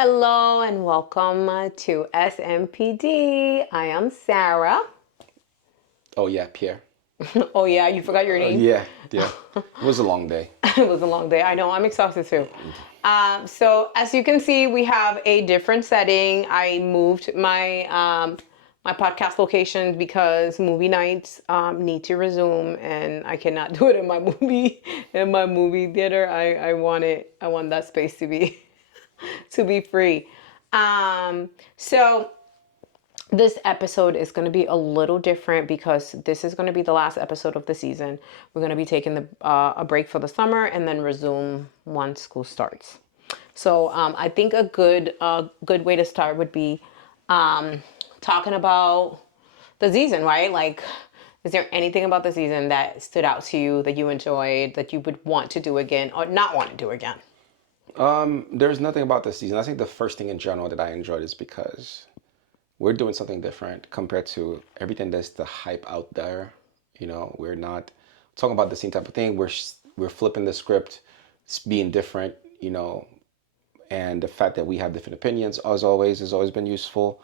Hello and welcome to SMPD. I am Sarah. Oh yeah, Pierre. Oh yeah, you forgot your name? Yeah. It was a long day. It was a long day. I know, I'm exhausted too. So as you can see, we have a different setting. I moved my podcast location because movie nights need to resume, and I cannot do it in my movie theater. I want that space to be to be free. So this episode is going to be a little different because this is going to be the last episode of the season. We're going to be taking a break for the summer and then resume once school starts. So I think a good way to start would be talking about the season, right? Like, is there anything about the season that stood out to you that you enjoyed that you would want to do again or not want to do again? There's nothing about this season. I think the first thing in general that I enjoyed is because we're doing something different compared to everything that's the hype out there. We're not talking about the same type of thing. We're flipping the script, it's being different. And the fact that we have different opinions, as always, has always been useful.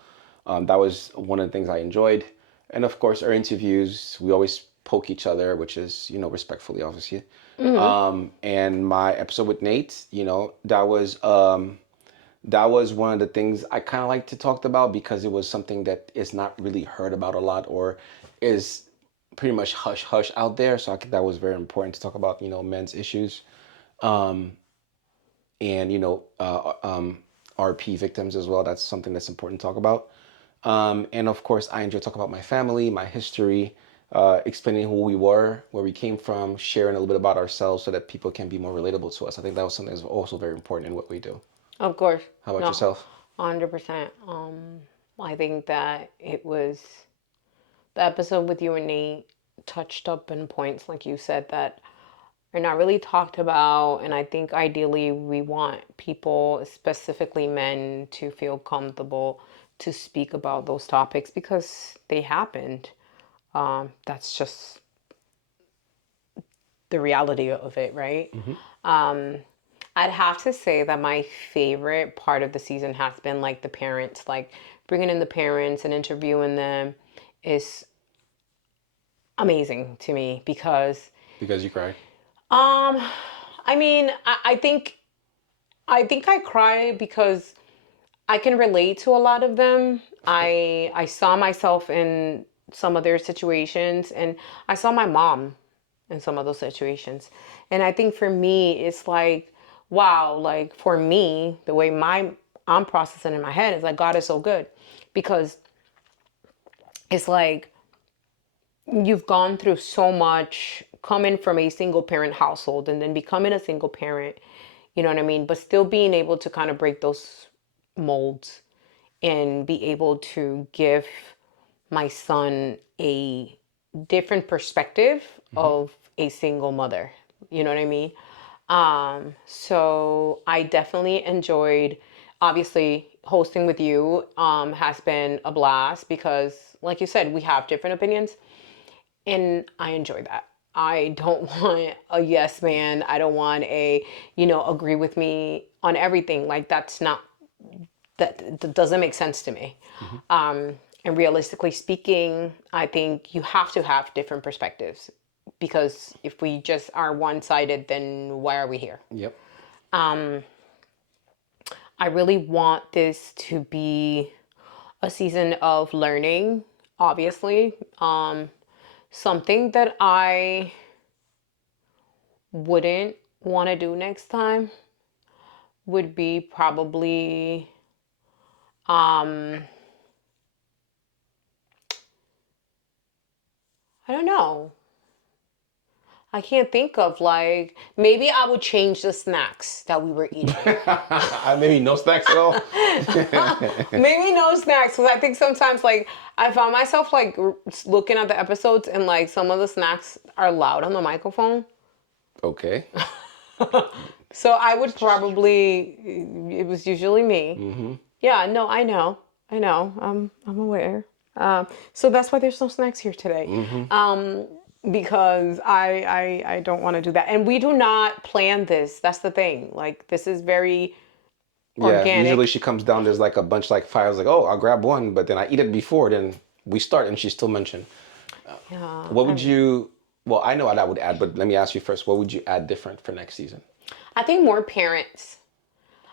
That was one of the things I enjoyed. And of course, our interviews, we always poke each other, which is, respectfully, obviously. And my episode with Nate, that was one of the things I kind of like to talk about because it was something that is not really heard about a lot or is pretty much hush hush out there. So I think that was very important to talk about, men's issues. And RP victims as well. That's something that's important to talk about. And of course, I enjoy talking about my family, my history, explaining who we were, where we came from, sharing a little bit about ourselves so that people can be more relatable to us. I think that was something that's also very important in what we do. Of course. How about No, yourself? 100%. I think that it was the episode with you and Nate touched up in points, like you said, that are not really talked about. And I think ideally we want people, specifically men, to feel comfortable to speak about those topics because they happened. That's just the reality of it, right? I'd have to say that my favorite part of the season has been like the parents, like bringing in the parents and interviewing them is amazing to me because Because you cried. um I mean I think I cry because I can relate to a lot of them. I saw myself in some of their situations, and I saw my mom in some of those situations. And I think for me it's like, wow, like for me, the way I'm processing in my head is like God is so good because it's like you've gone through so much coming from a single parent household and then becoming a single parent, you know what I mean? But still being able to kind of break those molds and be able to give my son a different perspective of a single mother. You know what I mean? So I definitely enjoyed, obviously, hosting with you has been a blast because, like you said, we have different opinions, and I enjoy that. I don't want a yes man. I don't want agree with me on everything. Like that doesn't make sense to me. Hmm. And realistically speaking, I think you have to have different perspectives because if we just are one sided, then why are we here? Yep. I really want this to be a season of learning, obviously. Something that I wouldn't want to do next time would be probably I don't know. I can't think of, like, maybe I would change the snacks that we were eating. Maybe no snacks at all. Maybe no snacks, because I think sometimes, like, I found myself like looking at the episodes and like some of the snacks are loud on the microphone. Okay. So I would probably, it was usually me. Mm-hmm. Yeah, no, I know, I'm aware. So that's why there's no snacks here today. Mm-hmm. Because I don't want to do that. And we do not plan this. That's the thing. Like, this is very Yeah, organic. usually she comes down, there's like a bunch like five. Like, oh, I'll grab one, but then I eat it before, then we start, and she still mentioned. Yeah, What would you? Well, I know what I would add, but let me ask you first. What would you add different for next season? I think more parents.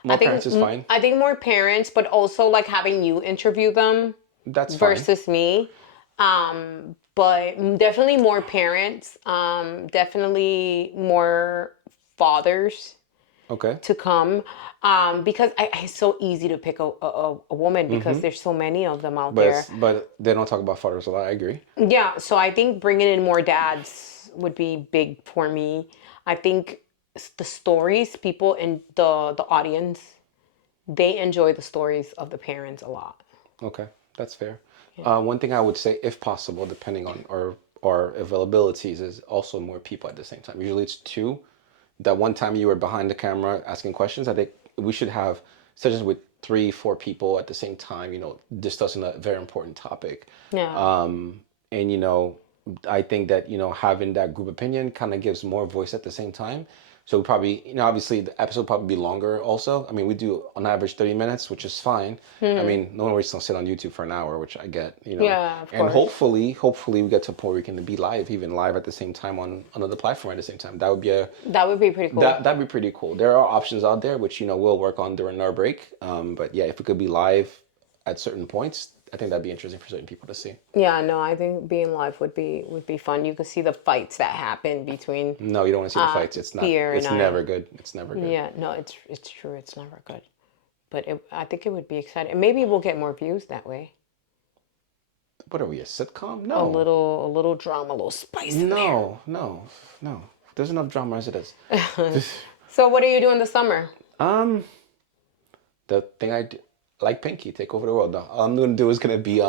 More parents is fine. I think more parents, but also like having you interview them That's fine. versus me. But definitely more parents. Definitely more fathers Okay. to come. Because it's so easy to pick a woman because there's so many of them out there. But they don't talk about fathers a lot. I agree. Yeah, so I think bringing in more dads would be big for me. I think the stories, people in the audience, they enjoy the stories of the parents a lot. Okay, that's fair. One thing I would say, if possible, depending on our availabilities, is also more people at the same time. Usually it's two. That one time you were behind the camera asking questions, I think we should have sessions with three, four people at the same time, discussing a very important topic. Yeah. And I think that having that group opinion kind of gives more voice at the same time. So we probably, obviously the episode will probably be longer also. I mean, we do on average 30 minutes, which is fine. I mean, no one always gonna sit on YouTube for an hour, which I get. Yeah, of And course. hopefully we get to a point where we can be live, even live at the same time on another platform at the same time. That would be That would be pretty cool. that'd be pretty cool. There are options out there, which we'll work on during our break. But yeah, if we could be live at certain points, I think that'd be interesting for certain people to see. Yeah, no, I think being live would be fun. You could see the fights that happen between No, you don't want to see the fights. It's not. Pierre It's and I. never good. It's never good. Yeah, no, it's true. It's never good. But I think it would be exciting. And maybe we'll get more views that way. What are we, a sitcom? A No. little drama, a little spice in there. No. There's enough drama as it is. So what are you doing this summer? The thing I do, like Pinky, take over the world. No, all I'm gonna do is gonna be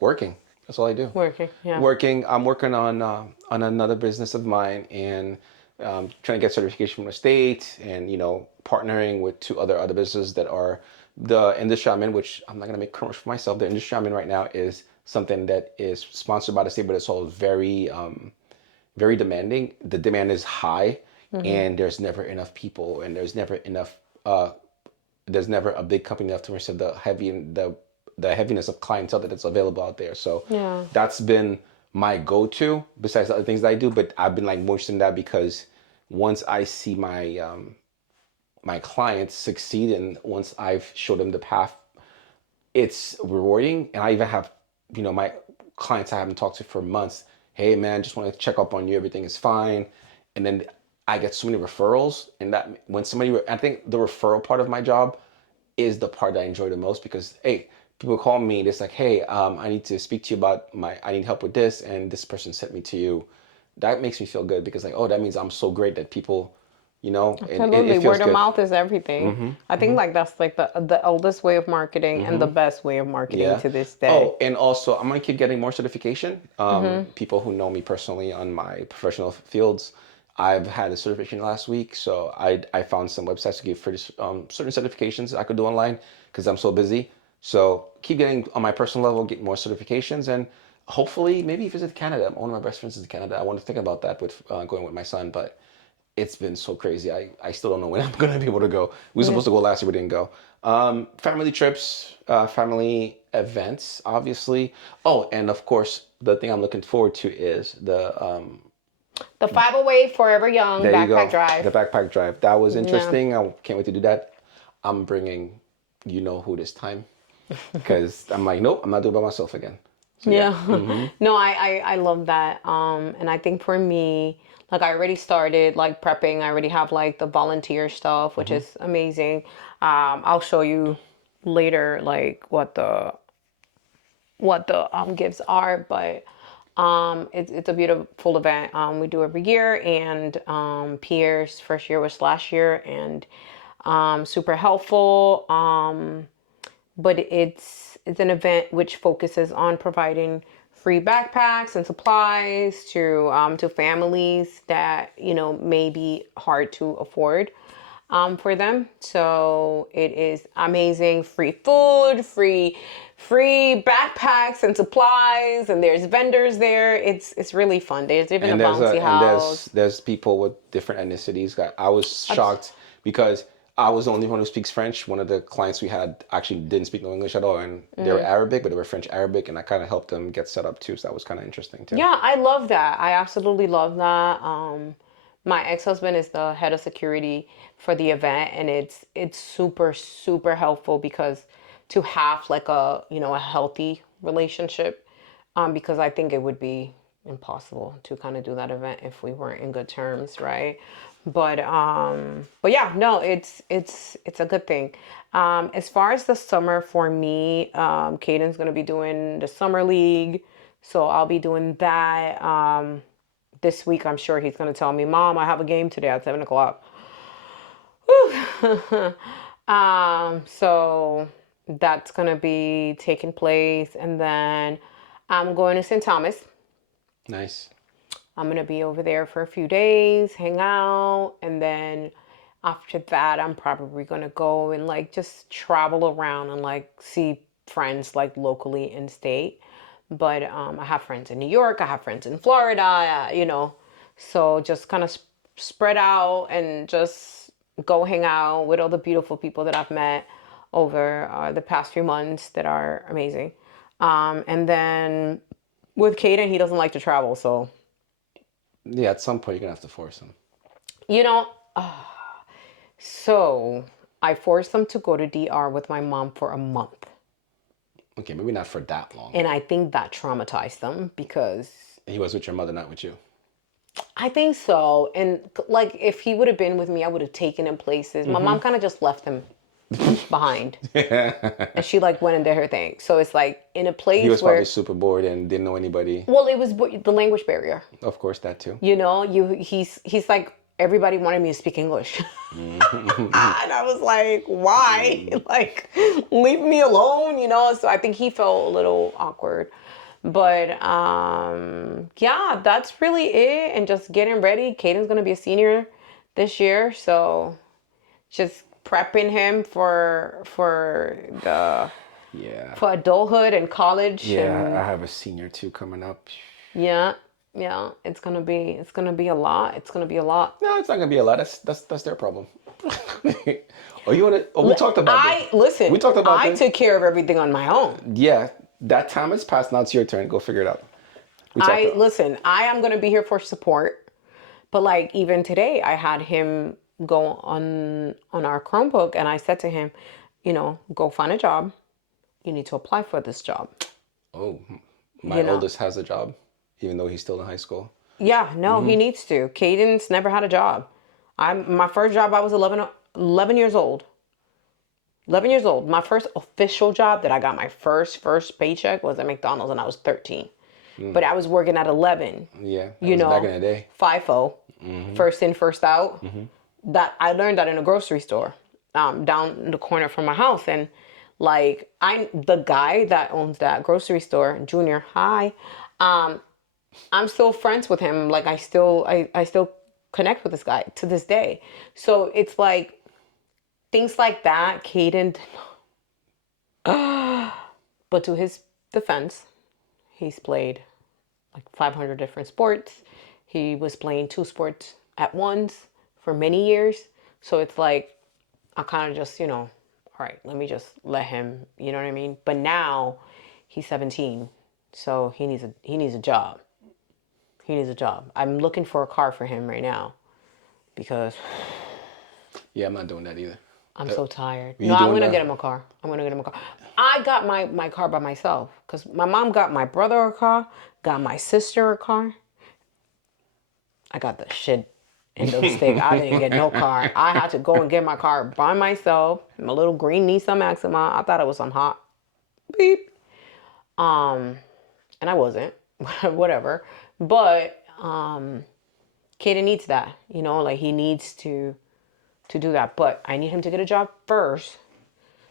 working. That's all I do. Working, yeah. Working. I'm working on another business of mine, and trying to get certification from the state, and partnering with two other businesses that are the industry I'm in, which I'm not gonna make commercial for myself. The industry I'm in right now is something that is sponsored by the state, but it's all very very demanding. The demand is high, and there's never enough people, and there's never enough. There's never a big company enough to receive the heaviness of clientele that's available out there. So Yeah. that's been my go-to besides the other things that I do. But I've been like more interested in that because once I see my clients succeed, and once I've showed them the path, it's rewarding. And I even have my clients I haven't talked to for months. Hey man, just want to check up on you. Everything is fine. And then I get so many referrals, and that when I think the referral part of my job is the part that I enjoy the most because hey, people call me. It's like, hey, I need to speak to you about I need help with this, and this person sent me to you. That makes me feel good because like, oh, that means I'm so great that people, and Absolutely. it feels Word of good. mouth is everything. I think like that's like the oldest way of marketing and the best way of marketing to this day. Oh, and also I'm gonna keep getting more certification. People who know me personally on my professional fields, I've had a certification last week, so I found some websites to give for certain certifications I could do online because I'm so busy. So keep getting on my personal level, get more certifications, and hopefully maybe visit Canada. One of my best friends is in Canada. I want to think about that with going with my son, but it's been so crazy. I still don't know when I'm going to be able to go. We were supposed to go last year, we didn't go. Family trips, family events, obviously. Oh, and of course, the thing I'm looking forward to is The 508 Forever Young there you go, Backpack Drive. the backpack drive. That was interesting. I can't wait to do that. I'm bringing who this time because I'm like, nope, I'm not doing it by myself again. So, Yeah. No, I love that. And I think for me, like I already started like prepping. I already have like the volunteer stuff, which is amazing. I'll show you later like what the gifts are, but it's a beautiful event. We do every year, and Pierre's first year was last year, and super helpful. But it's an event which focuses on providing free backpacks and supplies to families that may be hard to afford for them. So it is amazing. Free food, free backpacks and supplies, and there's vendors there. It's really fun. There's even and a bouncy house. there's people with different ethnicities. I was shocked because I was the only one who speaks French. One of the clients we had actually didn't speak no English at all, and they were Arabic, but they were French Arabic, and I kind of helped them get set up too. So that was kind of interesting too. Yeah, I love that. I absolutely love that. My ex-husband is the head of security for the event, and it's super super helpful because to have like a a healthy relationship, because I think it would be impossible to kind of do that event if we weren't in good terms, right? But yeah, no, it's a good thing. As far as the summer for me, Caden's gonna be doing the summer league, so I'll be doing that. This week, I'm sure he's gonna tell me, "Mom, I have a game today at 7 o'clock." Whew. So that's gonna be taking place, and then I'm going to St. Thomas. Nice. I'm gonna be over there for a few days, hang out, and then after that, I'm probably gonna go and like just travel around and like see friends like locally in state. But I have friends in New York, I have friends in Florida, so just kind of spread out and just go hang out with all the beautiful people that I've met over the past few months that are amazing. And then with Caden, he doesn't like to travel, so Yeah, at some point you're gonna have to force them. you know, so I forced them to go to DR with my mom for a month. Okay, maybe not for that long. And I think that traumatized them because He was with your mother, not with you. I think so. And like if he would have been with me, I would have taken him places. My mom kind of just left him behind. And she like went and did her thing. So it's like in a place He was where probably super bored and didn't know anybody. well, it was the language barrier. Of course, that too. He's like everybody wanted me to speak English. And I was like, why? Like, leave me alone, So I think he felt a little awkward. But yeah, that's really it. And just getting ready. Caden's gonna be a senior this year, so just prepping him for adulthood and college. Yeah, And I have a senior too coming up. yeah, it's gonna be a lot. It's gonna be a lot. No, it's not gonna be a lot. That's their problem. Oh, you wanna? Oh, we talked about this. Listen. We talked about I this. took care of everything on my own. Yeah, that time has passed. Now it's your turn. Go figure it out. We talked about. Listen. I am gonna be here for support, but like even today, I had him go on our Chromebook, and I said to him, go find a job. You need to apply for this job. Oh, my oldest has a job, even though he's still in high school. Yeah, no, he needs to. Caden's never had a job. My first job, I was 11 years old. 11 years old. My first official job that I got my first paycheck was at McDonald's, and I was 13. But I was working at 11. Yeah, that was back in the day. FIFO, first in, first out. That I learned that in a grocery store, down the corner from my house, and like the guy that owns that grocery store, Junior. Hi, I'm still friends with him. Like I still connect with this guy to this day. So it's like things like that. Caden, but to his defense, he's played like 500 different sports. He was playing 2 sports at once for many years. So it's like I kind of just, all right, let me just let him, you know what I mean? But now he's 17, so he needs a job. He needs a job. I'm looking for a car for him right now because Yeah, I'm not doing that either. I'm so tired. You No, I'm doing gonna that? get him a car. I got my car by myself because my mom got my brother a car, got my sister a car. I got the shit end of the stick. I didn't get no car. I had to go and get my car by myself. My little green Nissan Maxima. I thought it was some hot beep. And I wasn't. Whatever. But Kaden needs that. Like he needs to do that. But I need him to get a job first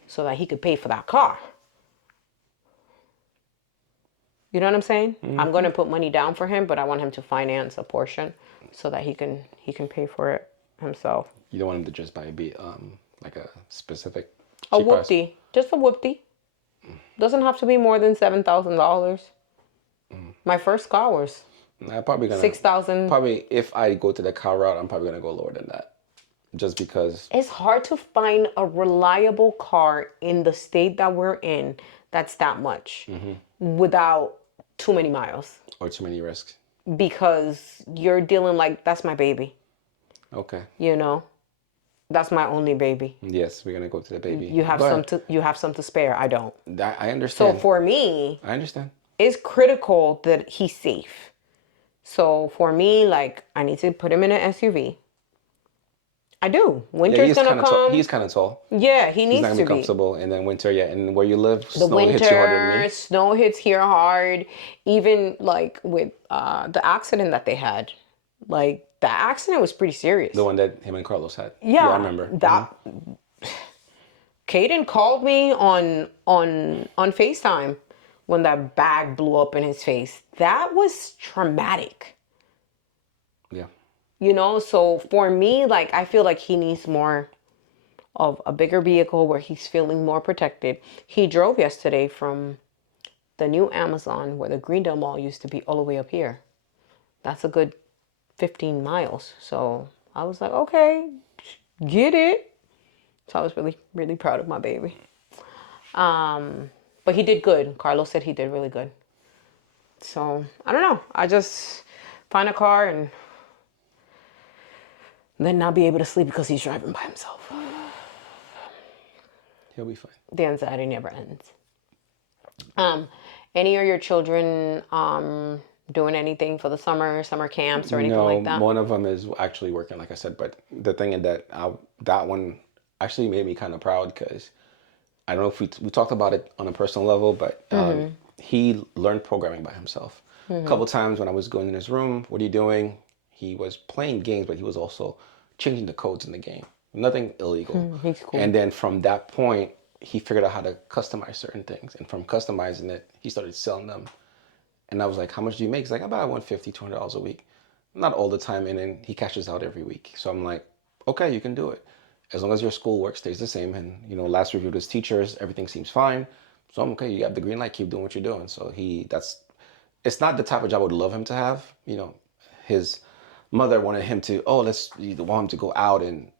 so that he could pay for that car. You know what I'm saying? I'm going to put money down for him, but I want him to finance a portion so that he can pay for it himself. You don't want him to just buy like a specific A cheap ass- whoopty. Just a whoopty. Doesn't have to be more than $7,000. My first car was Nah, probably gonna $6,000. Probably if I go to the car route, I'm probably gonna go lower than that. just because, It's hard to find a reliable car in the state that we're in that's that much without too many miles or too many risks. because you're dealing like that's my baby, Okay. you know? That's my only baby. Yes, we're gonna go to the baby. You have some to spare. I don't. I So understand. for me, I understand. it's critical that he's safe. So for me, like I need to put him in an SUV. I do. Yeah, Winter's gonna come. He's kind of tall. Yeah, he He's not needs gonna to be be. comfortable. And then winter, yeah. And where you live, The snow hits you harder than winter, me. snow hits here hard. Even like with the accident that they had, like that accident was pretty serious. The one that him and Carlos had. Yeah, I remember. that. Caden called me on FaceTime when that bag blew up in his face. That was traumatic. Yeah. You know, so for me, like I feel like he needs more of a bigger vehicle where he's feeling more protected. He drove yesterday from the new Amazon where the Greendale Mall used to be all the way up here. That's a good 15 miles. So I was like, okay, get it. So I was really, really proud of my baby. But he did good. Carlos said he did really good. So I don't know. I just find a car and then not be able to sleep because he's driving by himself. He'll be fine. The anxiety never ends. Any of your children doing anything for the summer camps or anything No, like that? one of them is actually working, like I said. But the thing is that that one actually made me kind of proud because I don't know if we talked about it on a personal level, but he learned programming by himself. A couple times when I was going in his room, what are you doing? He was playing games, but he was also changing the codes in the game. Nothing illegal. He's cool. And then from that point, he figured out how to customize certain things. And from customizing it, he started selling them. And I was like, how much do you make? He's like, about $150, $200 a week. Not all the time. And then he cashes out every week. So I'm like, okay, you can do it. As long as your schoolwork stays the same. And, last review with his teachers, everything seems fine. So I'm okay. You got the green light. Keep doing what you're doing. So it's not the type of job I would love him to have. His mother wanted him to, want him to go out and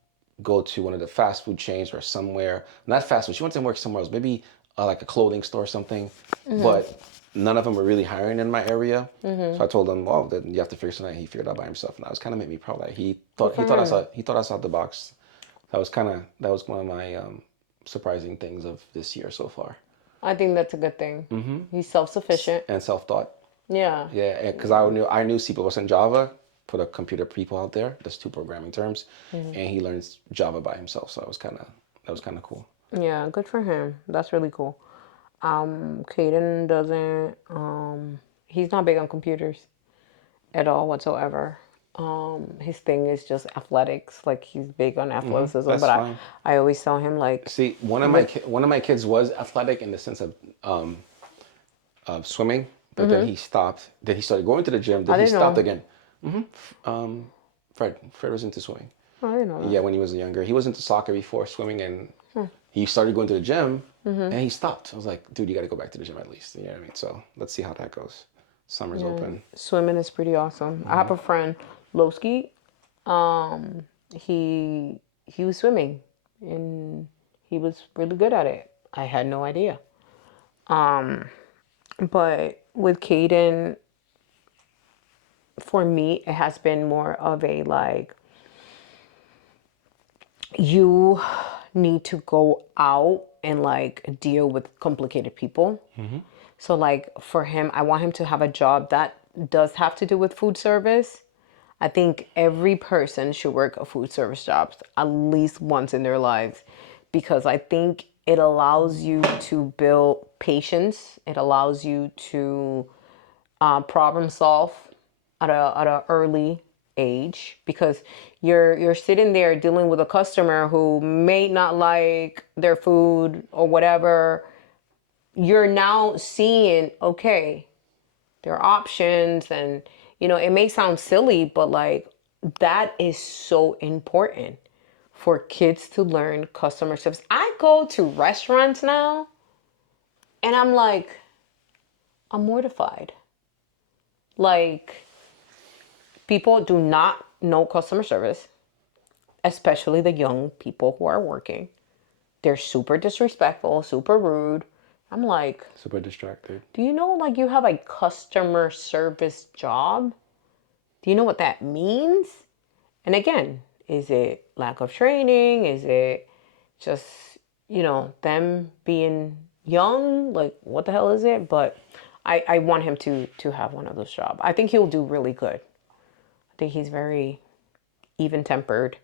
go to one of the fast food chains or somewhere. Not fast food. She wanted him to work somewhere else. Maybe like a clothing store or something. But none of them were really hiring in my area. So I told him, well, then you have to figure something out. He figured it out by himself. And that was kind of made me proud. Like he thought outside the box. That was one of my surprising things of this year so far. I think that's a good thing. He's self-sufficient. And self-taught. Yeah. Yeah, because I knew C++ and Java for the computer people out there. There's two programming terms, and he learns Java by himself. So that was kind of cool. Yeah, good for him. That's really cool. Caden doesn't. He's not big on computers at all whatsoever. His thing is just athletics. Like he's big on athleticism, That's but fine. I always tell him like, See, one of my kids was athletic in the sense of swimming, but then he stopped. Then he started going to the gym. Then he didn't know. stopped again. Fred was into swimming. I didn't know that. Yeah, when he was younger, he was into soccer before swimming, and he started going to the gym, and he stopped. I was like, dude, you got to go back to the gym at least. You know what I mean? So let's see how that goes. Summer's open. Swimming is pretty awesome. I have a friend, Lowski. He was swimming and he was really good at it. I had no idea. But with Caden, for me, it has been more of a like, you need to go out and like deal with complicated people. So like for him, I want him to have a job that does have to do with food service. I think every person should work a food service job at least once in their lives because I think it allows you to build patience. It allows you to problem solve at a early age because you're sitting there dealing with a customer who may not like their food or whatever. You're now seeing, okay, there are options and, it may sound silly, but like that is so important for kids to learn customer service. I go to restaurants now and I'm like, I'm mortified. Like, people do not know customer service. especially the young people who are working. They're super disrespectful, super rude. I'm like, Super distracted. do you know like you have a customer service job? Do you know what that means? And again, is it lack of training? Is it just, them being young? Like, what the hell is it? But I want him to have one of those jobs. I think he'll do really good. I think he's very even tempered.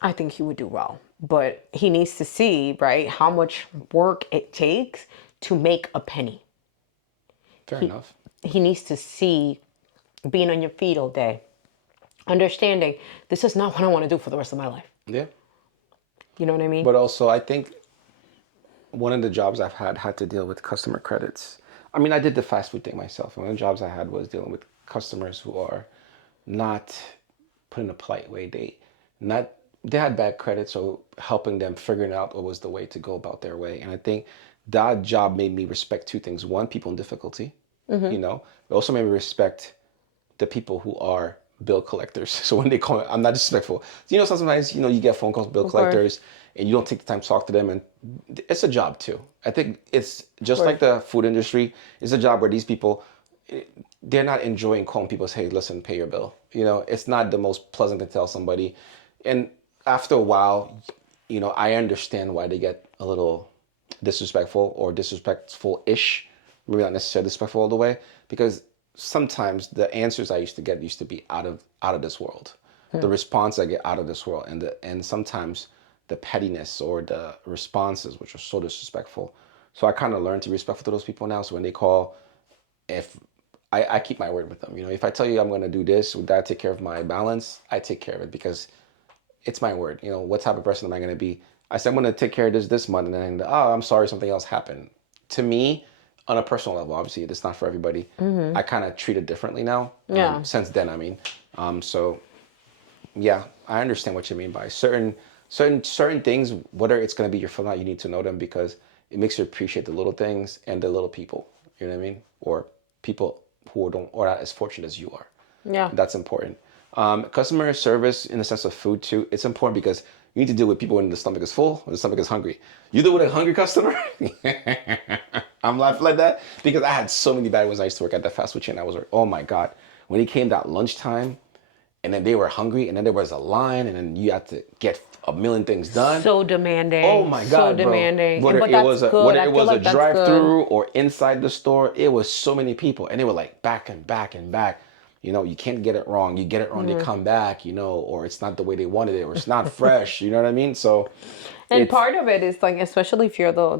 I think he would do well. But he needs to see, right, how much work it takes to make a penny. Fair enough. He needs to see being on your feet all day, understanding this is not what I want to do for the rest of my life. Yeah. You know what I mean? But also, I think one of the jobs I've had to deal with customer credits. I mean, I did the fast food thing myself. One of the jobs I had was dealing with customers who are not, put in a polite way, they had bad credit, so helping them figuring out what was the way to go about their way. And I think that job made me respect two things. One, people in difficulty, it also made me respect the people who are bill collectors. So when they call me, I'm not disrespectful. Sometimes, you get phone calls, bill Of course. collectors, and you don't take the time to talk to them. And it's a job too. I think it's just like Right. the food industry. It's a job where these people, they're not enjoying calling people say, hey, listen, pay your bill. It's not the most pleasant to tell somebody. And after a while, I understand why they get a little disrespectful or disrespectful-ish, maybe not necessarily disrespectful all the way, because sometimes the answers I used to get used to be out of this world. The response I get out of this world, and sometimes the pettiness or the responses which are so disrespectful. So I kind of learned to be respectful to those people now. So when they call, if I keep my word with them, if I tell you I'm going to do this, would that take care of my balance? I take care of it because it's my word. What type of person am I going to be? I said I'm going to take care of this month, and then I'm sorry, something else happened. To me, on a personal level, obviously, it's not for everybody. I kind of treat it differently now. Yeah. Since then, I mean, so yeah, I understand what you mean by certain things. Whether it's going to be your fill out, you need to know them because it makes you appreciate the little things and the little people. You know what I mean? Or people who don't or not as fortunate as you are. Yeah. That's important. Customer service in the sense of food too, it's important because you need to deal with people when the stomach is full, when the stomach is hungry. You deal with a hungry customer. I'm laughing like that because I had so many bad ones. I used to work at the fast food chain. I was like, oh my God. When it came that lunchtime and then they were hungry and then there was a line and then you had to get a million things done. So demanding. Oh my So God, bro. demanding. Whether But it that's was a good. whether I it feel was like a that's good. drive-through or inside the store, it was so many people, and they were like back and back and back. You can't get it wrong. You get it wrong, they come back. Or it's not the way they wanted it, or it's not fresh. You know what I mean? So And it's part of it is like, especially if you're the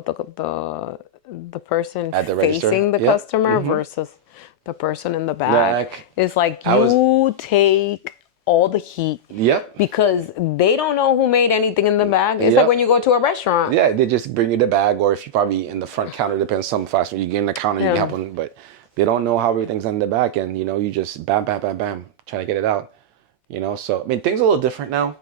person at the register. facing the Yep. customer versus the person in the back, Back. it's like I was. you take all the heat Yep. because they don't know who made anything in the bag. It's like Yep. when you go to a restaurant. Yeah, they just bring you the bag, or if you probably in the front counter, depends some fast food. You get in the counter, you Yeah. can have one, but they don't know how everything's in the back, and you just bam, bam, bam, bam, trying to get it out. So I mean, things are a little different now.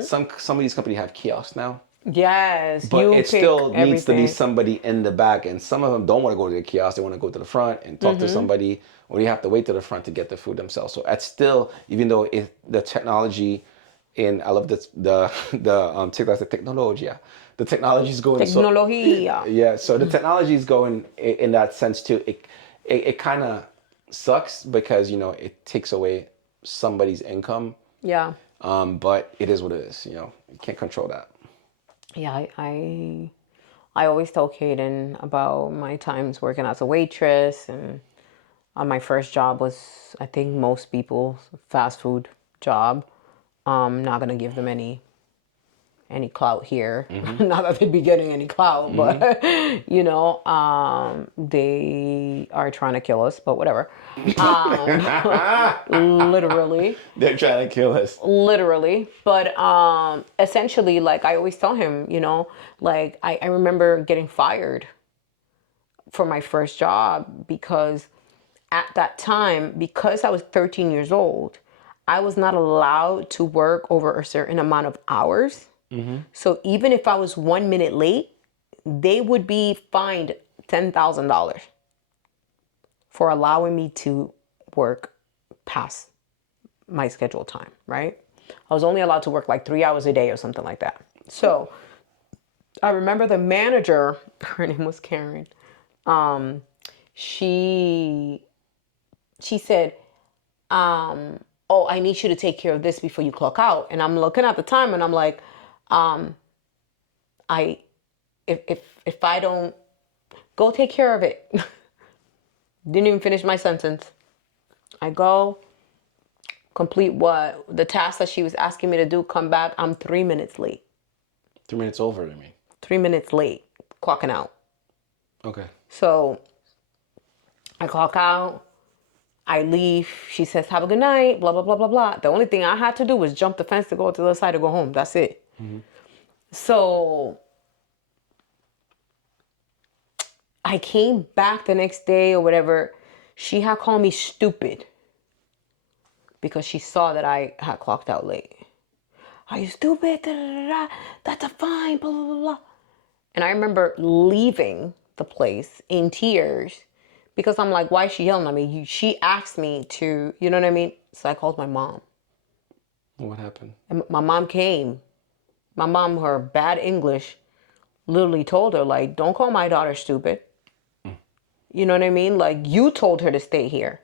Some of these companies have kiosks now, Yes, but you it pick still needs to be everything. somebody in the back, and some of them don't want to go to the kiosk; they want to go to the front and talk to somebody, or you have to wait to the front to get the food themselves. So that's still, even though the technology, and I love the TikTok, the technology, yeah. The technology is going so Tecnología. yeah, so the technology is going in that sense too. It kind of sucks because it takes away somebody's income, Yeah. but it is what it is. You can't control that. Yeah, I always tell Kaden about my times working as a waitress, and my first job was, I think, most people's fast food job. Not gonna give them any clout here. Not that they'd be getting any clout, but they are trying to kill us. But whatever. Literally. They're trying to kill us. Literally. But essentially, like I always tell him, like I remember getting fired for my first job because at that time, because I was 13 years old, I was not allowed to work over a certain amount of hours. So even if I was 1 minute late, they would be fined $10,000 for allowing me to work past my scheduled time, right? I was only allowed to work like 3 hours a day or something like that. So I remember the manager, her name was Karen. Um, she she said, "Oh, I need you to take care of this before you clock out." And I'm looking at the time, and I'm like, "I if I don't go take care of it." Didn't even finish my sentence. I go complete what the task that she was asking me to do. Come back. I'm 3 minutes late. 3 minutes over, I mean. 3 minutes late, clocking out. Okay. So I clock out. I leave. She says, "Have a good night." Blah blah blah blah blah. The only thing I had to do was jump the fence to go to the other side to go home. That's it. So I came back the next day or whatever. She had called me stupid because she saw that I had clocked out late. "Are you stupid? Da, da, da, da. That's a fine. Blah blah blah blah." And I remember leaving the place in tears because I'm like, why is she yelling at me? She asked me to, you know what I mean? So I called my mom. What happened? And my mom came. My mom, her bad English, literally told her, like, don't call my daughter stupid. You know what I mean? Like, you told her to stay here.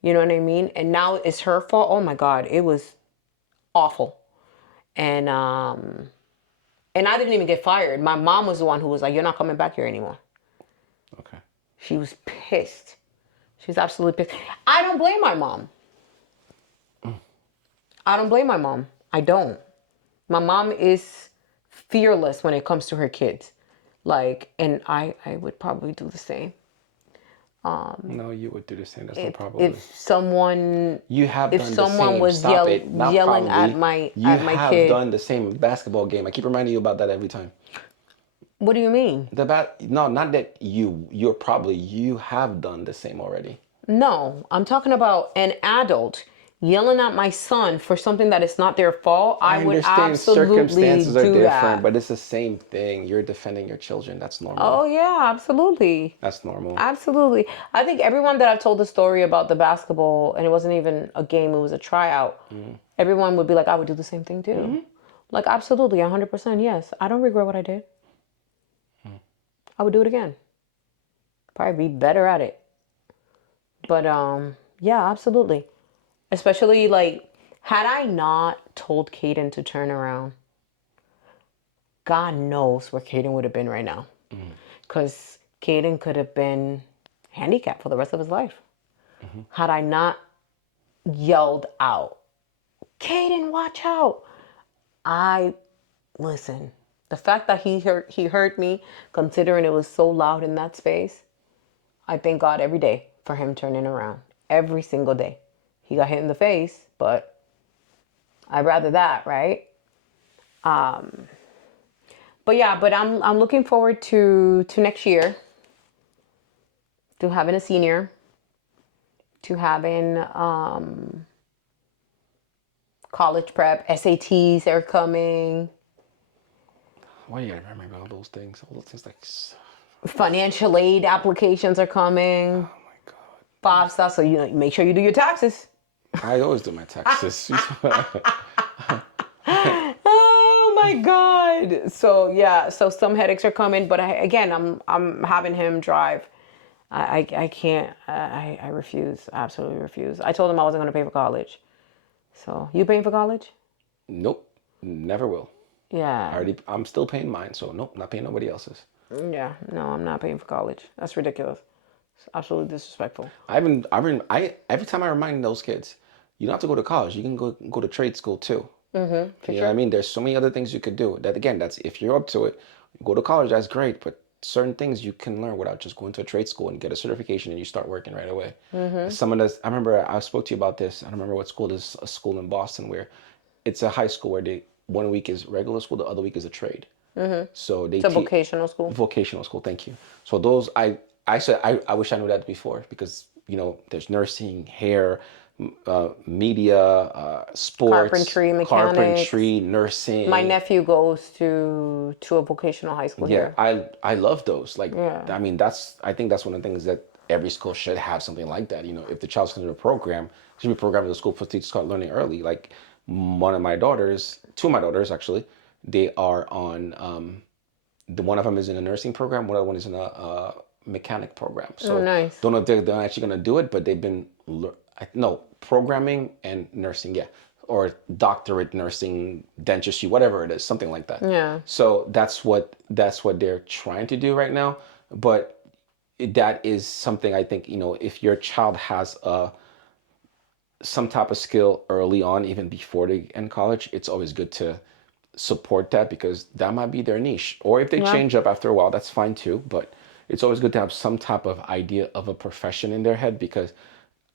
You know what I mean? And now it's her fault. Oh my God, it was awful. And I didn't even get fired. My mom was the one who was like, "You're not coming back here anymore." Okay. She was pissed. She was absolutely pissed. I don't blame my mom. I don't blame my mom. I don't. My mom is fearless when it comes to her kids. Like, and I would probably do the same. No, you would do the same. That's no problem. If someone You have if done the someone same. was Stop it. Not yelling probably. at my You at my have kid. done the same basketball game. I keep reminding you about that every time. What do you mean? No, not that you have done the same already. No, I'm talking about an adult yelling at my son for something that is not their fault. I would understand absolutely circumstances are do different, that. but it's the same thing. You're defending your children. That's normal. Oh yeah, absolutely. That's normal. Absolutely. I think everyone that I've told the story about the basketball, and it wasn't even a game, it was a tryout, everyone would be like, I would do the same thing too. Like, absolutely, 100%, yes. I don't regret what I did. I would do it again. Probably be better at it. But yeah, absolutely. Especially, like, had I not told Caden to turn around, God knows where Caden would have been right now. Because Caden could have been handicapped for the rest of his life. Had I not yelled out, "Caden, watch out!" Listen, the fact that he heard me, considering it was so loud in that space, I thank God every day for him turning around. Every single day. He got hit in the face, but I'd rather that, right? But yeah, but I'm looking forward to next year, to having a senior, to having college prep, SATs are coming, Why do you remember all those things? All those things like, financial aid applications are coming, oh my God. 5 stars. So you make sure you do your taxes. I always do my taxes. Oh my God. So yeah, so some headaches are coming, but I'm having him drive. I can't. I refuse. Absolutely refuse. I told him I wasn't going to pay for college. So you paying for college? Nope, never will. Yeah. I'm still paying mine, so nope, not paying nobody else's. Yeah. No, I'm not paying for college. That's ridiculous. It's absolutely disrespectful. Every time I remind those kids, you don't have to go to college. You can go to trade school too. For You know sure. what I mean? There's so many other things you could do. That again, that's if you're up to it. Go to college, that's great, but certain things you can learn without just going to a trade school and get a certification and you start working right away. Some of this, I remember I spoke to you about this. I don't remember what school. There's a school in Boston where it's a high school where they 1 week is regular school, the other week is a trade. So they It's a vocational school. vocational school. Thank you. So those I said I wish I knew that before because there's nursing, hair, media, sports, Carpentry, nursing. My nephew goes to a vocational high school Yeah, here. I love those. Like, Yeah. I mean, I think that's one of the things that every school should have something like that. If the child's going to a program, it should be programmed in the school for teachers to start learning early. Like, one of my daughters, two of my daughters actually, they are on the one of them is in a nursing program, one other one is in a mechanic program. Oh, So nice. don't know if they're actually gonna do it, but they've been no programming and nursing, yeah, or doctorate nursing, dentistry, whatever it is, something like that. Yeah. So that's what they're trying to do right now. But that is something I think, if your child has some type of skill early on, even before they end college, it's always good to support that because that might be their niche. Or if they Yeah. change up after a while, that's fine too. But it's always good to have some type of idea of a profession in their head because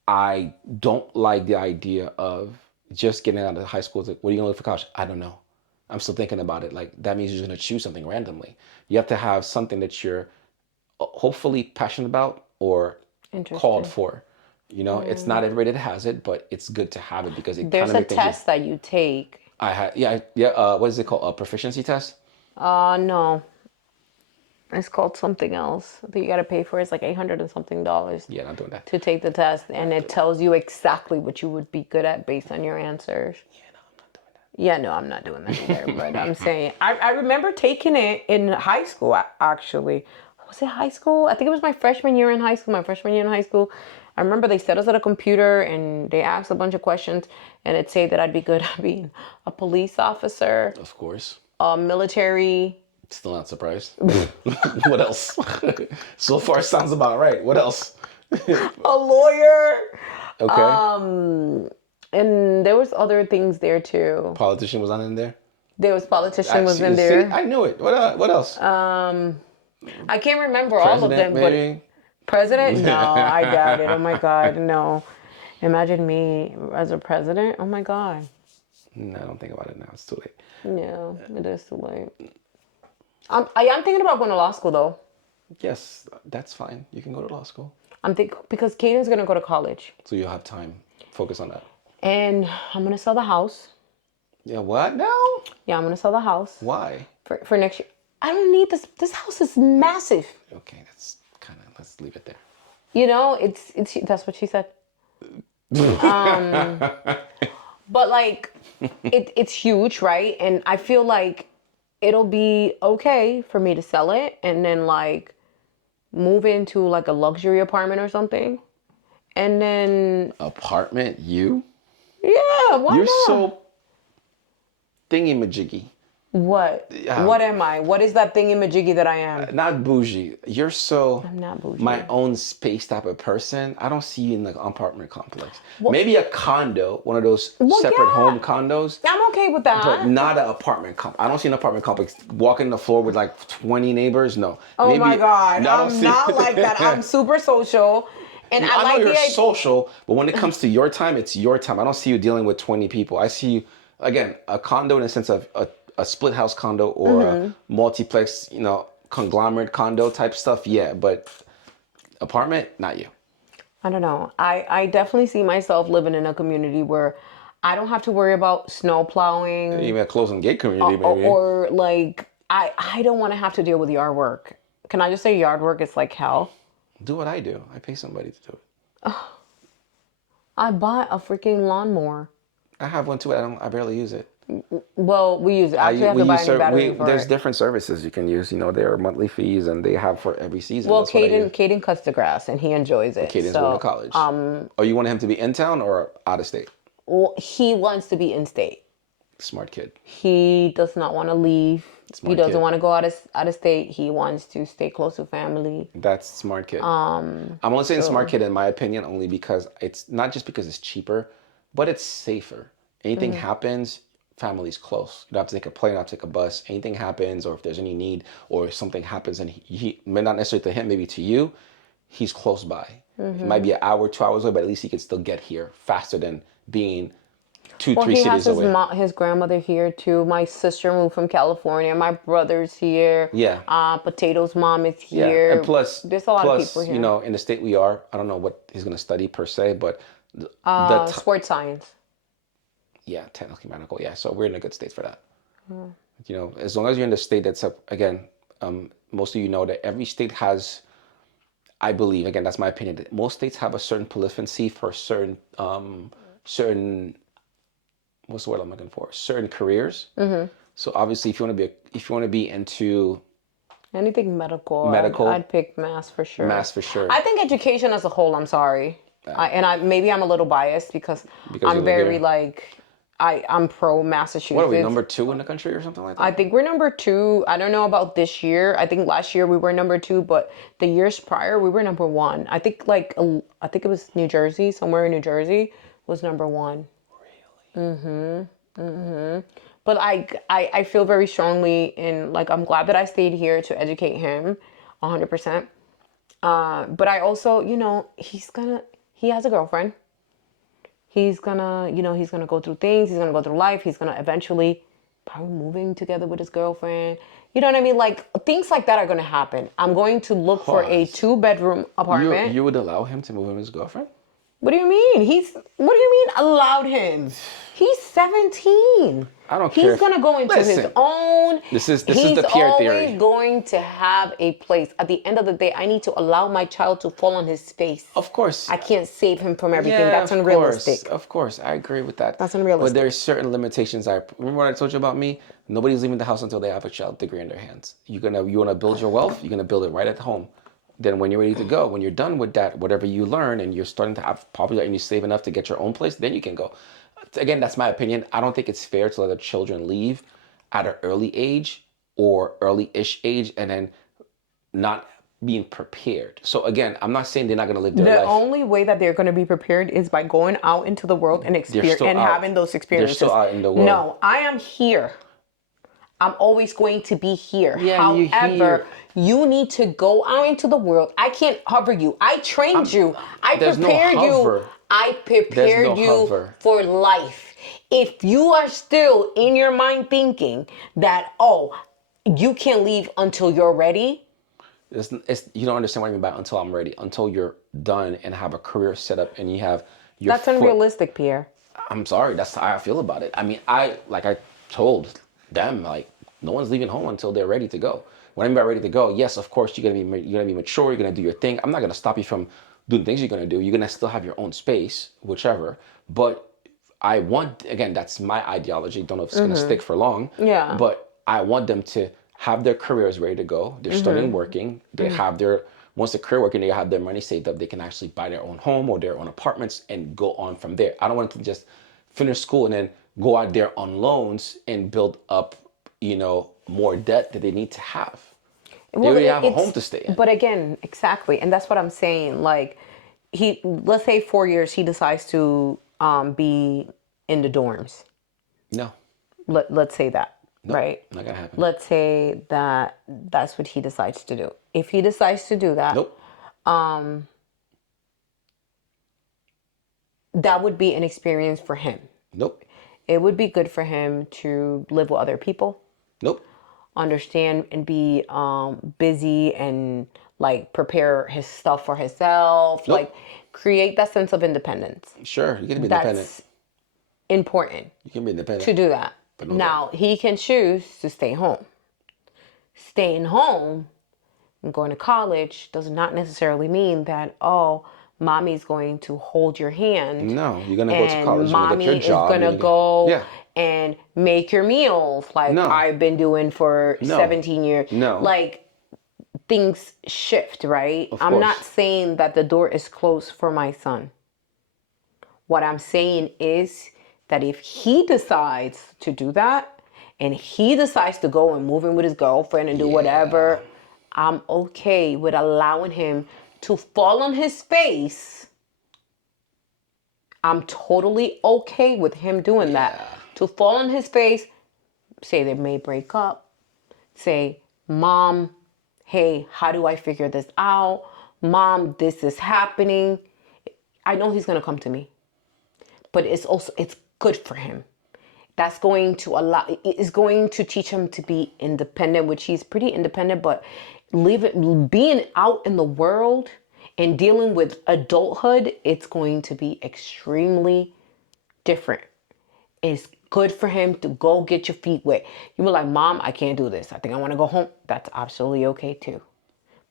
I don't like the idea of just getting out of high school. It's like, what are you gonna look for college? I don't know. I'm still thinking about it. Like that means you're gonna choose something randomly. You have to have something that you're hopefully passionate about or called Interesting. for. It's not everybody that has it, but it's good to have it because it kind There's of a makes things. test that you take. I had yeah yeah. What is it called? A proficiency test. No. It's called something else that you got to pay for. It's like 800 and something dollars Yeah, not doing that. to take the test, and it tells you exactly what you would be good at based on your answers. Yeah, no, I'm not doing that. Yeah, no, I'm not doing that either. But I'm saying I remember taking it in high school. Actually, was it high school? I think it was my freshman year in high school. My freshman year in high school, I remember they set us at a computer and they asked a bunch of questions, and it said that I'd be good at being a police officer, Of course. a military. Still not surprised. What else? So far, sounds about right. What else? A lawyer. Okay. And there was other things there too. Politician was not in there. There was politician was in See, there. I knew it. What else? I can't remember all of them, President, maybe. but president? No, I doubt it. Oh my God, no. Imagine me as a president. Oh my God. No, don't think about it now. It's too late. Yeah, it is too late. I am thinking about going to law school though. Yes, that's fine. You can go to law school, Because Caden's gonna go to college, so you'll have time. Focus on that. and I'm gonna sell the house. Yeah. What? No. Yeah, I'm gonna sell the house Why? for next year. I don't need this. This house is massive. Okay, that's kind of. Let's leave it there. You know, it's that's what she said. But like, it's huge, right? And I feel like it'll be okay for me to sell it and then like move into like a luxury apartment or something, and then Apartment. You? yeah, why You're not? so thingy majiggy. What? What am I? What is that thingy-majiggy that I am? Not bougie. You're so I'm not bougie. my own space type of person. I don't see you in the apartment complex. Maybe a condo, one of those separate yeah. home condos, I'm okay with that. but not an apartment complex. I don't see an apartment complex walking the floor with like 20 neighbors. No. Oh my God, No, I don't I'm see- not like that. I'm super social, and I I like know the you're idea. social, but when it comes to your time, it's your time. I don't see you dealing with 20 people. I see you, again, a condo in the sense of a split house condo or a multiplex, conglomerate condo type stuff. Yeah, but apartment, not you. I don't know. I definitely see myself living in a community where I don't have to worry about snow plowing Even a closing gate community, maybe. or like I don't want to have to deal with yard work. Can I just say yard work is like hell? Do what I do. I pay somebody to do it. I bought a freaking lawnmower. I have one too. I barely use it. Well, we use it. I actually have to buy a new battery for There's it. different services you can use. There are monthly fees, and they have for every season. Well, That's what I use. Caden cuts the grass and he enjoys it. Caden's so, going to college. Oh, you want him to be in town or out of state? well, he wants to be in state. Smart kid. He does not want to leave. He Smart doesn't kid. want to go out of state. He wants to stay close to family. That's smart kid. I'm only saying smart kid in my opinion only because it's not just because it's cheaper, but it's safer. Anything happens, family's close. You don't have to take a plane, you don't have to take a bus. Anything happens, or if there's any need, or if something happens, and he may not necessarily to him, maybe to you, he's close by. It might be an hour, 2 hours away, but at least he could still get here faster than being two, Well, three he has cities his away. his grandmother here too. My sister moved from California. My brother's here. Yeah. Potato's mom is Yeah, here. and plus, there's a lot of people here. in the state we are, I don't know what he's going to study per se, but Sports science. yeah, technically medical. Yeah, so we're in a good state for that. As long as you're in the state that's up, again, most of you know that every state has, I believe, again, that's my opinion, that most states have a certain prolificancy for certain what's the word I'm looking for? Certain careers. Mm-hmm. So obviously, if you want to be into Anything medical, medical, I'd pick mass for sure. mass for sure. I think education as a whole, I'm sorry. Maybe I'm a little biased because you I'm live very here. like, I'm pro Massachusetts. What are we, number 2 in the country or something like that? I think we're number 2. I don't know about this year. I think last year we were number 2, but the years prior we were number 1. I think I think it was New Jersey, somewhere in New Jersey was number 1. Really? But I feel very strongly in, like, I'm glad that I stayed here to educate him 100%. But I also, he has a girlfriend. He's gonna, he's gonna go through things. He's gonna go through life. He's gonna eventually probably moving together with his girlfriend. You know what I mean? Like, things like that are gonna happen. I'm going to look for a Pause. 2-bedroom apartment. You would allow him to move in with his girlfriend? What do you mean? What do you mean allowed him? He's 17. I don't care. He's gonna go into his Listen, own. this is the He's Pierre always theory. going to have a place. At the end of the day, I need to allow my child to fall on his face. Of course. I can't save him from everything. Yeah, That's unrealistic. Of course, I agree with that. That's unrealistic. But there's certain limitations. Remember what I told you about me? Nobody's leaving the house until they have a child degree in their hands. You want to build your wealth. You're gonna build it right at home. Then when you're ready to go, when you're done with that, whatever you learn, and you're starting to have popular and you save enough to get your own place, then you can go. Again, that's my opinion. I don't think it's fair to let the children leave at an early age or early-ish age and then not being prepared. So again, I'm not saying they're not going to live their The life. only way that they're going to be prepared is by going out into the world and having those experiences. They're still out in the world. No, I am here. I'm always going to be here. Yeah, you're However, here. you need to go out into the world. I can't hover you. I trained you. I There's no prepared you. hover. I prepared There's no you hover. for life. If you are still in your mind thinking that, you can't leave until you're ready. You don't understand what I mean by until I'm ready. Until you're done and have a career set up and you have your That's unrealistic, Pierre. I'm sorry. That's how I feel about it. I mean, I told them, like, no one's leaving home until they're ready to go. When I'm ready to go, yes, of course, you're gonna be mature. You're gonna do your thing. I'm not gonna stop you from doing things you're gonna do. You're gonna still have your own space, whichever. But I want, again, that's my ideology. Don't know if it's gonna stick for long. Yeah. But I want them to have their careers ready to go. They're starting working. They have once the career working, they have their money saved up. They can actually buy their own home or their own apartments and go on from there. I don't want them to just finish school and then go out there on loans and build up, more debt that they need to have. They already have a home to stay in. But again, exactly. And that's what I'm saying. Like, let's say 4 years, he decides to be in the dorms. No. Let's say that, right? Not gonna happen. Let's say that that's what he decides to do. If he decides to do that, Nope. that would be an experience for him. Nope. It would be good for him to live with other people. Nope. Understand and be busy and like prepare his stuff for himself. Nope. Like, create that sense of independence. Sure, you can be That's independent. important You can be independent. to do that. no Now, he can choose to stay home. Staying home and going to college does not necessarily mean that, mommy's going to hold your hand. No, you're gonna go to And college. You're gonna mommy get your job. is gonna you're go Yeah. and make your meals like No. I've been doing for 17 years. No. Like, things shift, right? Of I'm not course. saying that the door is closed for my son. What I'm saying is that if he decides to do that and he decides to go and move in with his girlfriend and do whatever, I'm okay with allowing him to fall on his face. I'm totally okay with him doing that. To fall on his face, say they may break up, say, Mom, hey, how do I figure this out? Mom, this is happening. I know he's going to come to me. But it's good for him. That's going to it's going to teach him to be independent, which he's pretty independent, but being out in the world and dealing with adulthood, it's going to be extremely different. It's good for him to go get your feet wet. You be like, Mom, I can't do this. I think I want to go home. That's absolutely okay too.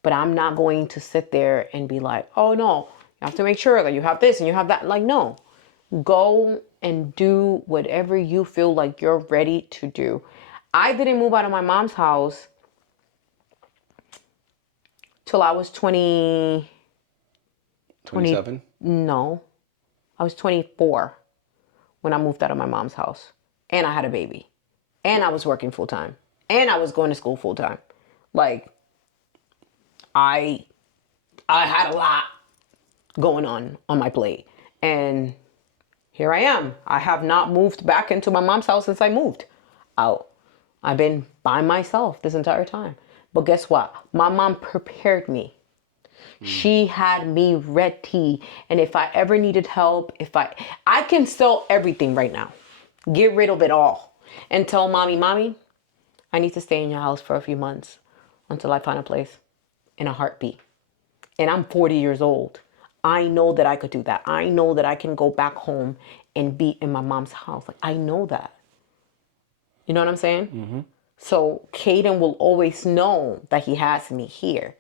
But I'm not going to sit there and be like, oh no, you have to make sure that you have this and you have that. Like, no, go and do whatever you feel like you're ready to do. I didn't move out of my mom's house till I was 20, 27? no, I was 24 when I moved out of my mom's house. And I had a baby. And I was working full time. And I was going to school full time. Like, I had a lot going on my plate. And here I am. I have not moved back into my mom's house since I moved out. I've been by myself this entire time. But guess what? My mom prepared me. She had me ready. And if I ever needed help, I can sell everything right now. Get rid of it all. And tell mommy, I need to stay in your house for a few months until I find a place in a heartbeat. And I'm 40 years old. I know that I could do that. I know that I can go back home and be in my mom's house. Like, I know that. You know what I'm saying? Mm-hmm. So Caden will always know that he has me here.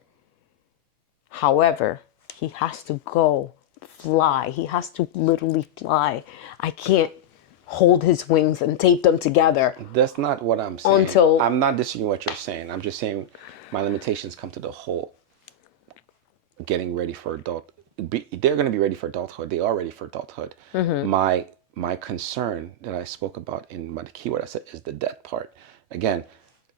However, he has to go fly. He has to literally fly. I can't hold his wings and tape them together. That's not what I'm saying. I'm not disagreeing what you're saying. I'm just saying my limitations come to the whole getting ready for they're going to be ready for adulthood. They are ready for adulthood. Mm-hmm. My concern that I spoke about the keyword I said is the debt part. Again,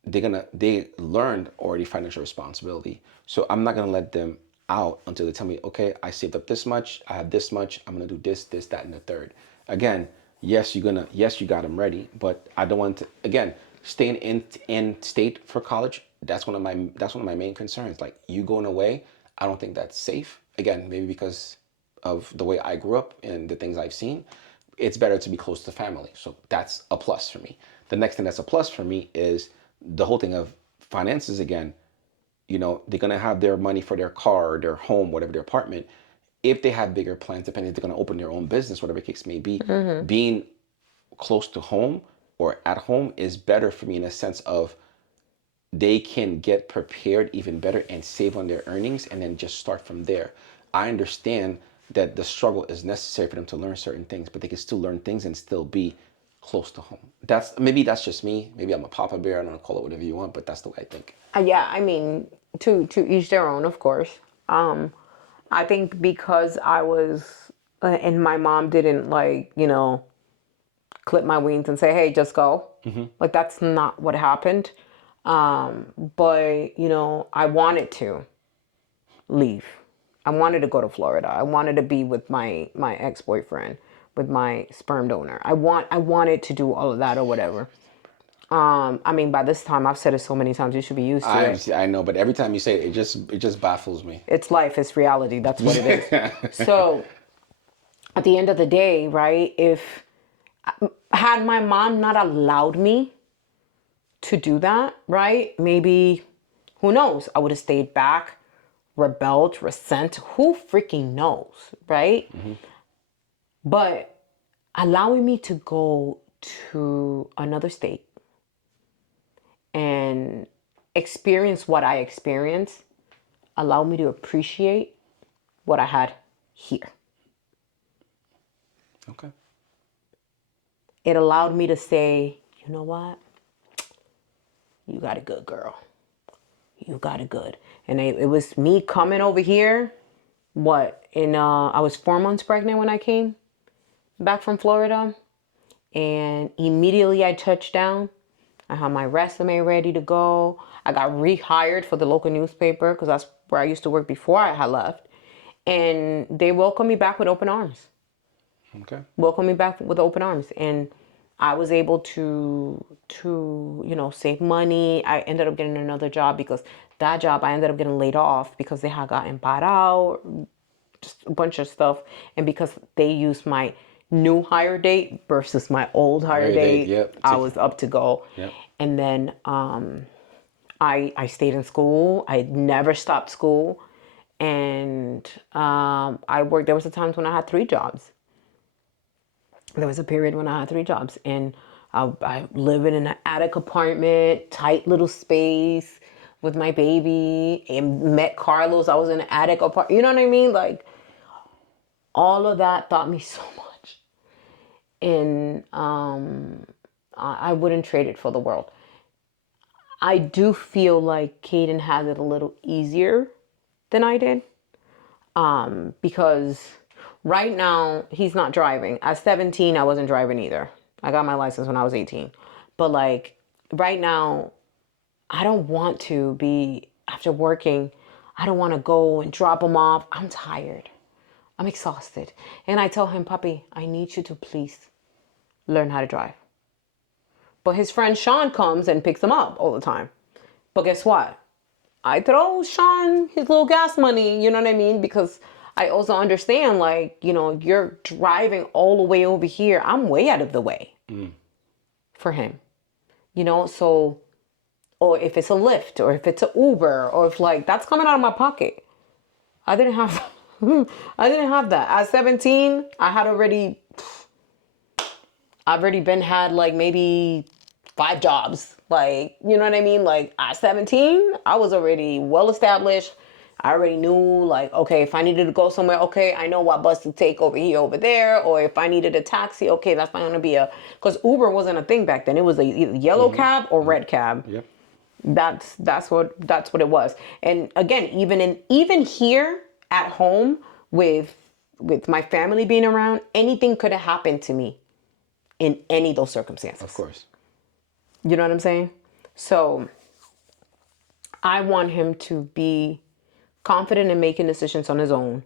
they learned already financial responsibility. So I'm not going to let them out until they tell me, okay, I saved up this much, I have this much, I'm going to do this, that, and the third. Again, yes, you got them ready, but I don't want to, again, staying in state for college, that's one of my main concerns. Like, you going away, I don't think that's safe. Again, maybe because of the way I grew up and the things I've seen, it's better to be close to family. So that's a plus for me. The next thing that's a plus for me is the whole thing of finances again. You know, they're going to have their money for their car, their home, whatever, their apartment. If they have bigger plans, depending if they're going to open their own business, whatever the case may be, being close to home or at home is better for me in a sense of they can get prepared even better and save on their earnings and then just start from there. I understand that the struggle is necessary for them to learn certain things, but they can still learn things and still be close to home. That's just me. Maybe I'm a papa bear. I don't know, call it whatever you want, but that's the way I think. Yeah, I mean, to each their own, of course. I think because I was, and my mom didn't clip my wings and say, hey, just go. Mm-hmm. Like, that's not what happened. But, I wanted to leave. I wanted to go to Florida. I wanted to be with my ex-boyfriend, with my sperm donor. I wanted to do all of that or whatever. I mean, by this time, I've said it so many times, you should be used to it. I know, but every time you say it, it just baffles me. It's life, it's reality. That's what it is. So, at the end of the day, right, had my mom not allowed me to do that, right, maybe, who knows, I would have stayed back, rebelled, resent, who freaking knows, right? Mm-hmm. But allowing me to go to another state and experience what I experienced allowed me to appreciate what I had here. Okay. It allowed me to say, you know what? You got it good, girl. You got it good. And it was me coming over here. I was 4 months pregnant when I came back from Florida. And immediately I touched down. I had my resume ready to go. I got rehired for the local newspaper because that's where I used to work before I had left. And they welcomed me back with open arms. Okay. Welcomed me back with open arms. And I was able to save money. I ended up getting another job because that job I ended up getting laid off because they had gotten bought out, just a bunch of stuff. And because they used my new hire date versus my old hire date, yep. I was up to go. Yep. And then I stayed in school. I never stopped school. And I worked. There was a times when I had 3 jobs. There was a period when I had 3 jobs, and I lived in an attic apartment, tight little space with my baby, and met Carlos. I was in an attic apartment. You know what I mean? Like, all of that taught me so much. and I wouldn't trade it for the world. I do feel like Caden has it a little easier than I did, because right now he's not driving. At 17, I wasn't driving either. I got my license when I was 18. But like right now, I don't want to be after working. I don't want to go and drop him off. I'm tired. I'm exhausted. And I tell him, Puppy, I need you to please learn how to drive. But his friend Sean comes and picks him up all the time. But guess what? I throw Sean his little gas money, you know what I mean? Because I also understand, like, you're driving all the way over here. I'm way out of the way for him, So, or if it's a Lyft, or if it's an Uber, or if like that's coming out of my pocket. I didn't have, I didn't have that. At 17, I've already been had like maybe 5 jobs. Like, you know what I mean? Like at 17, I was already well established. I already knew like, okay, if I needed to go somewhere, okay, I know what bus to take over here, over there. Or if I needed a taxi, okay, that's not going to be because Uber wasn't a thing back then. It was a either yellow cab or red cab. Yep. That's what it was. And again, even here at home with my family being around, anything could have happened to me in any of those circumstances. Of course. You know what I'm saying? So I want him to be confident in making decisions on his own.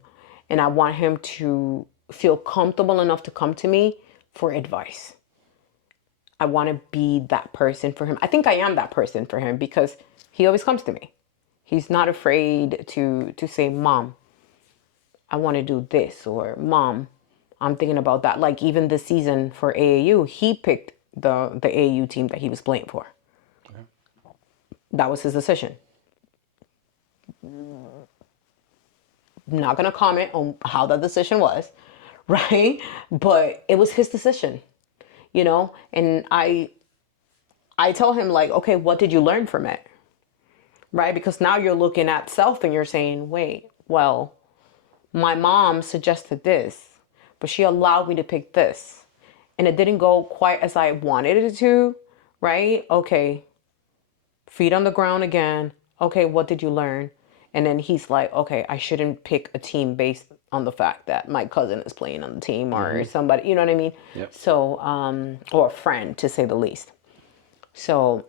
And I want him to feel comfortable enough to come to me for advice. I want to be that person for him. I think I am that person for him because he always comes to me. He's not afraid to say, Mom, I want to do this, or Mom, I'm thinking about that. Like even this season for AAU, he picked the AAU team that he was playing for. Okay. That was his decision. Not going to comment on how that decision was, right? But it was his decision, and I tell him like, okay, what did you learn from it? Right? Because now you're looking at self and you're saying, wait, well, my mom suggested this, but she allowed me to pick this. And it didn't go quite as I wanted it to, right? Okay, feet on the ground again. Okay, what did you learn? And then he's like, okay, I shouldn't pick a team based on the fact that my cousin is playing on the team or somebody, you know what I mean? Yep. So, or a friend to say the least. So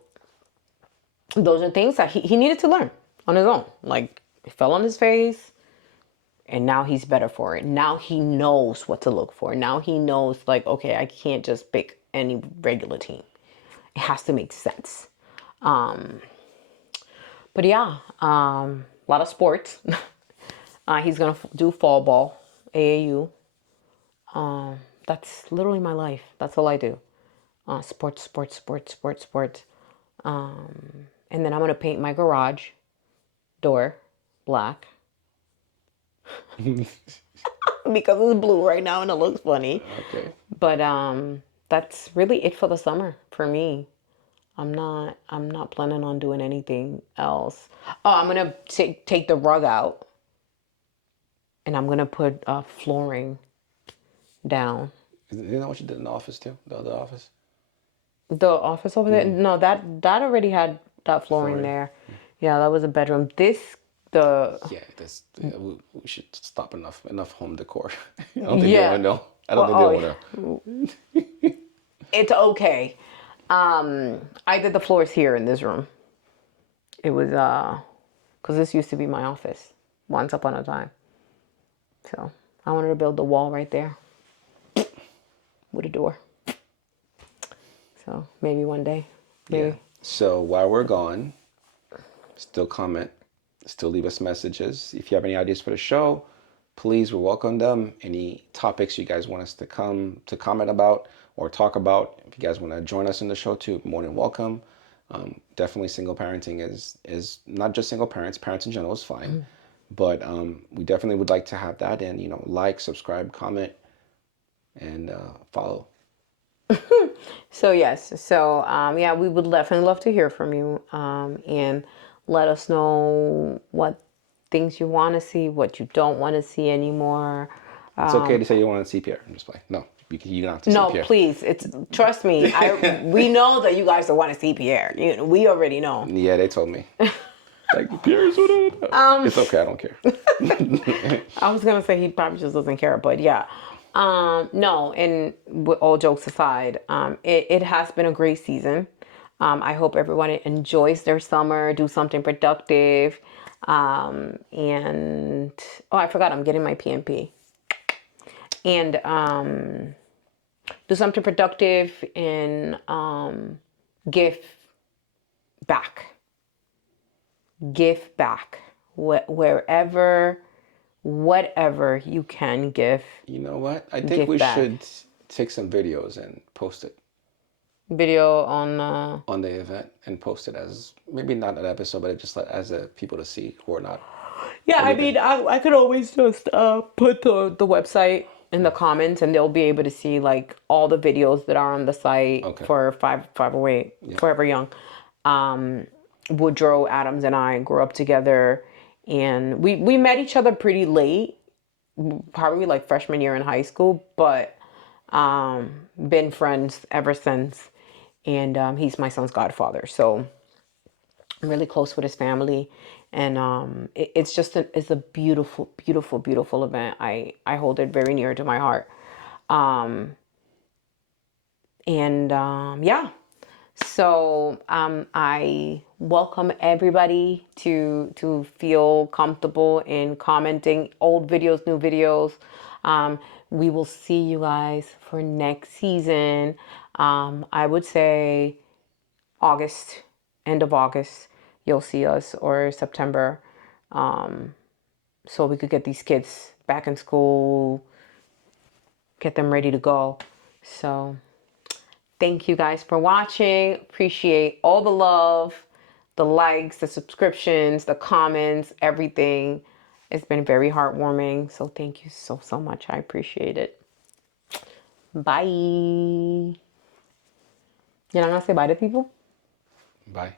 those are things that he needed to learn on his own. Like it fell on his face and now he's better for it. Now he knows what to look for. Now he knows like, okay, I can't just pick any regular team. It has to make sense. But yeah, a lot of sports. He's going to do fall ball, AAU. That's literally my life. That's all I do. Sports. And then I'm going to paint my garage door black. Because it's blue right now and it looks funny. Okay. But that's really it for the summer for me. I'm not planning on doing anything else. Oh, I'm going to take the rug out. And I'm going to put flooring down. Isn't that what you did in the office too? The other office? The office over there? No, that already had that flooring there. Yeah, that was a bedroom. Yeah, we should stop enough home decor. I don't think they want to know. I don't think they want to know. It's okay. I did the floors here in this room. It was because this used to be my office once upon a time. So I wanted to build the wall right there with a door. So maybe one day. Maybe. Yeah. So while we're gone, still comment, still leave us messages. If you have any ideas for the show, please, we welcome them. Any topics you guys want us to comment about or talk about. If you guys want to join us in the show too, more than welcome. Definitely single parenting is not just single parents in general is fine. But we definitely would like to have that, and like, subscribe, comment, and follow. So yes, so yeah, we would definitely love to hear from you, and let us know what things you want to see, what you don't want to see anymore. It's okay to say you want to see Pierre and just play. No. You don't have to see No, Pierre. please. It's trust me. We know that you guys don't want to see Pierre. We already know. Yeah, they told me. Like Pierre's what it's okay. I don't care. I was gonna say he probably just doesn't care, but yeah. No, and with all jokes aside, it has been a great season. I hope everyone enjoys their summer, do something productive. And oh, I forgot I'm getting my PMP. And do something productive and give back. Give back. Wherever, whatever you can give. You know what? I think Give we back. should take some videos and post it Video on on the event and post it as maybe not an episode, but just like as a people to see who are not. yeah, I Anything. mean, I could always just put the website in the comments, and they'll be able to see like all the videos that are on the site Okay. for 508 Forever Young. Woodrow Adams and I grew up together, and we met each other pretty late, probably like freshman year in high school, but been friends ever since. And he's my son's godfather, so I'm really close with his family, and it's just it's a beautiful, beautiful, beautiful event. I hold it very near to my heart, and yeah. So I welcome everybody to feel comfortable in commenting old videos, new videos. We will see you guys for next season. I would say August, end of August, you'll see us, or September, so we could get these kids back in school, get them ready to go. So thank you guys for watching. Appreciate all the love, the likes, the subscriptions, the comments, everything. It's been very heartwarming. So thank you so, so much. I appreciate it. Bye. You're not gonna say bye to people? Bye.